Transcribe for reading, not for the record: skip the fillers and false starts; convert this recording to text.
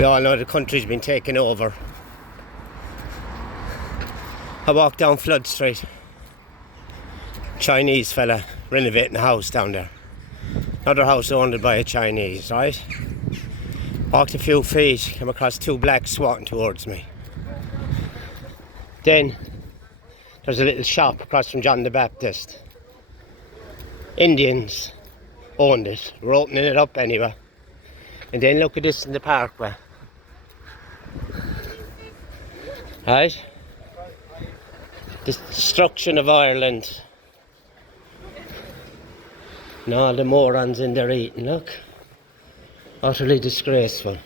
We all know the country's been taken over. I walked down Flood Street. Chinese fella renovating a house down there. Another house owned by a Chinese, right? Walked a few feet, came across two blacks walking towards me. Then there's a little shop across from John the Baptist. Indians owned it. We're opening it up anyway. And then look at this in the parkway. Right? The destruction of Ireland. And all the morons in there eating, look. Utterly disgraceful.